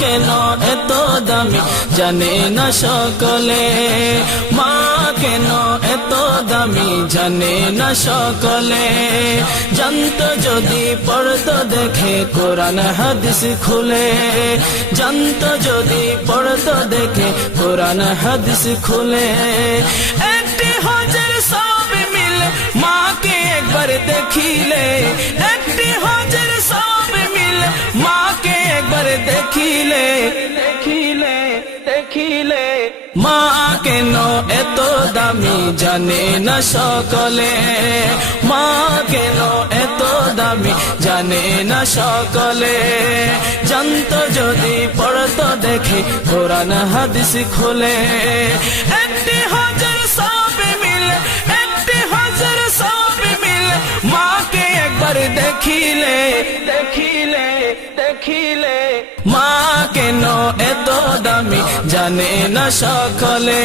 কেন এত দামি জানে না সকলে, মা কেন এত দামি জানে না সকলে। জানতো যদি পড়তো দেখে কোরআন হাদিস খুলে, জানতো যদি পড়তো দেখে কোরআন হাদিস খুলে। একটি হজের সব মিলে মাকে একবার দেখিলে, একটি হজের সব মিলে মাকে একবার দেখিলে, দেখিলে দেখিলে। মা কেন এত দামি জানে না সকলে, মা কেন এত দামি জানে না সকলে। জানতো যদি পড়তো দেখে কোরআন হাদিস খুলে। একটি হজের সব মিলে, একটি হজের সব মিলে মাকে একবার দেখিলে, দেখিলে দেখিলে। মা কেন এত দামি জানে না সকলে,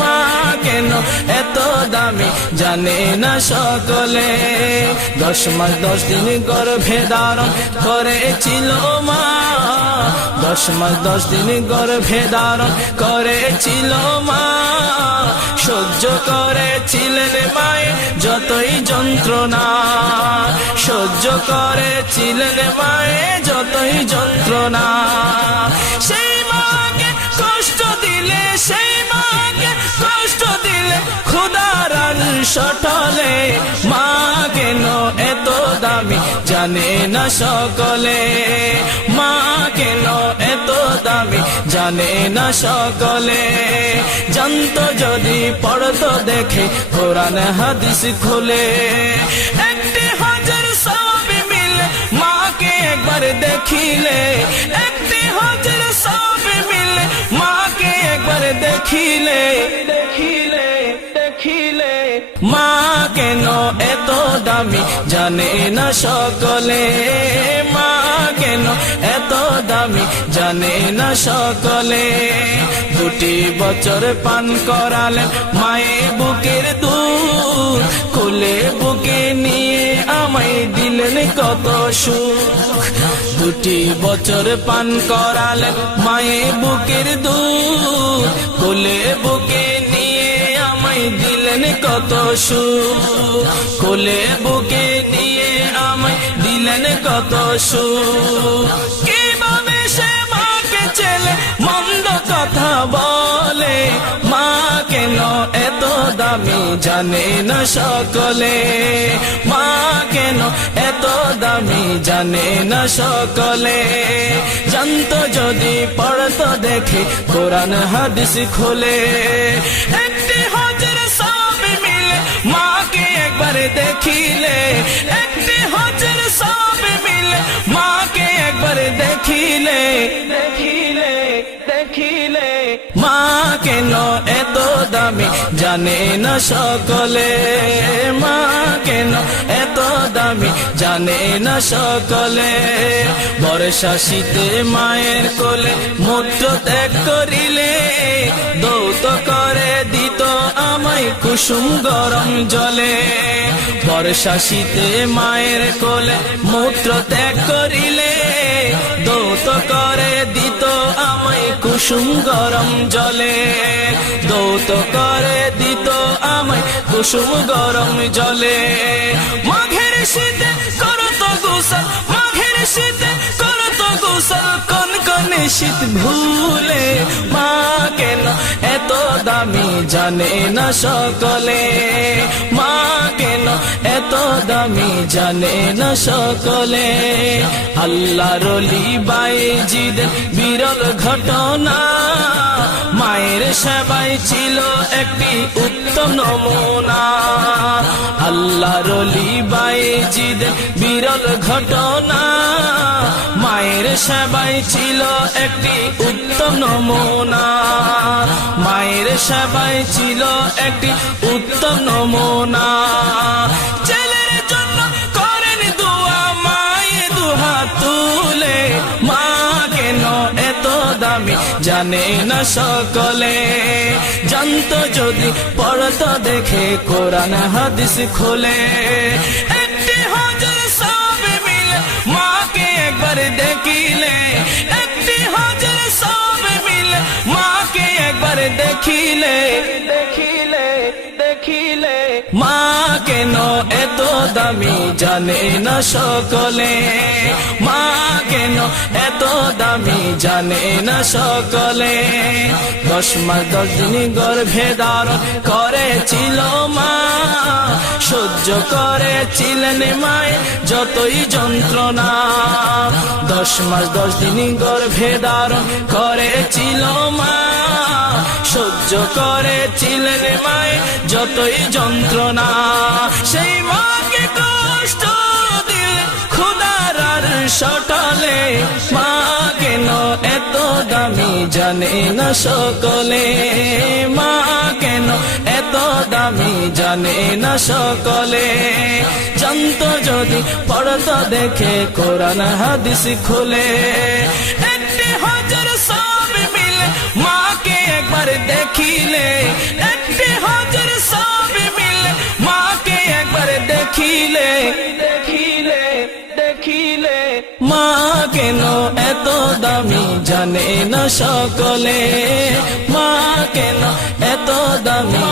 মা কেন এত দামি জানে না সকলে। 10 মাস 10 দিন গর্ভে ধারণ করেছিল মা, 10 মাস 10 দিন গর্ভে ধারণ করেছিল মা। সহ্য করেছিলেন মায়ের যতই যন্ত্রণা, সহ্য করেছিলেন মায়ের যতই যন্ত্রণা। সেই মাকে কষ্ট দিলে, সেই মাকে কষ্ট দিলে খোদার সটলে। মা কেন এত দামি জানে না সকলে, মা কেন এত দামি জানে না সকলে। জানতো যদি পড়তো দেখে কোরআন হাদিস খুলে। একটি হজের সব মিলে মাকে একবার দেখিলে, একটি হজের সব মিলে মাকে একবার দেখিলে, দেখিলে দেখিলে। মা কেন এত দামি জানে না সকলে, মা কেন এত দামি জানে না সকলে। 2 বছর পান করালেন মায়ের বুকের দুধ, কোলে বুকে নিয়ে আমায় দিলেন কত সুখ। 2 বছর পান করালেন মায়ের বুকের দুধ, কোলে বুকে নিয়ে আমায় দিলেন কত সুখ, কোলে বুকে নিয়ে আমায় দিলেন কত সুখ। কিভাবে সে মাকে ছেলে মন্দ কথা বলে, মা কেন এত দামি জানে না সকলে, মা কেন এত দামি জানে না সকলে। জানতো যদি পড়তো দেখে কোরআন হাদিস খুলে। একটি হজের সব মিলে মাকে একবার দেখিলে, একটি হজের সব মিলে মাকে একবার দেখিলে, দেখিলে দেখিলে। মা কেন এত দামি জানে না সকলে, মা কেন এত দামি জানে না সকলে। বর্ষা শীতে মায়ের কোলে মূত্র ত্যাগ করিলে, দৌত করে দিত আমায় কুসুম গরম জলে। বর্ষা শীতে মায়ের কোলে মূত্র ত্যাগ করিলে, দৌত করে দিত আমায় কুসুম গরম জলে, দৌত করে দিত আমায় কুসুম গরম জলে। মাঘের শীতে করত গোসল, মাঘের শীতে করত গোসল, কনকনে শীত ভুলে। মা কেন এত দামি জানে না সকলে, মা কেন এত দামি জানে না সকলে। আল্লাহর ওলি বাইজিদ বিরল ঘটনা, মায়ের সেবাই ছিল একটি উত্তম নমুনা। আল্লাহর ওলি বাইজিদ বিরল ঘটনা, মায়ের সেবাই ছিল একটি উত্তম নমুনা, মায়ের সেবাই ছিল একটি উত্তম নমুনা। ছেলের জন্য করেন দোয়া মায়ে দুহাত তুলে, মা কেন এত দামি জানে না সকলে। জানতো যদি পড়তো দেখে কোরআন হাদিস খুলে। একটি হজের সব মিলে মাকে একবার দেখিলে, একটি দেখিলে দেখিলে দেখিলে মা কেন এত দামি জানে না সকলে মা কেন এত দামি জানে না সকলে 10 মাস 10 দিন গর্ভে ধারণ করেছিল মা সহ্য করেছিলেন মায়ের যতই যন্ত্রণা 10 মাস 10 দিন গর্ভে ধারণ করেছিল মা সহ্য করেছিলেন মায়ের যতই যন্ত্রণা সেই মাকে কষ্ট দিলে খোদার সটলে মা কেন এত দামি জানে না সকলে মা কেন এত দামি জানে না সকলে জানতো যদি পড়তো দেখে কোরআন হাদিস খুলে একটি হাজার সব মিলে মাকে একবার দেখিলে একটি হাজার সব মিলে মাকে একবার দেখিলে দেখিলে দেখিলে মা কেন এত দামি জানে না সকলে মা কেন এত দামি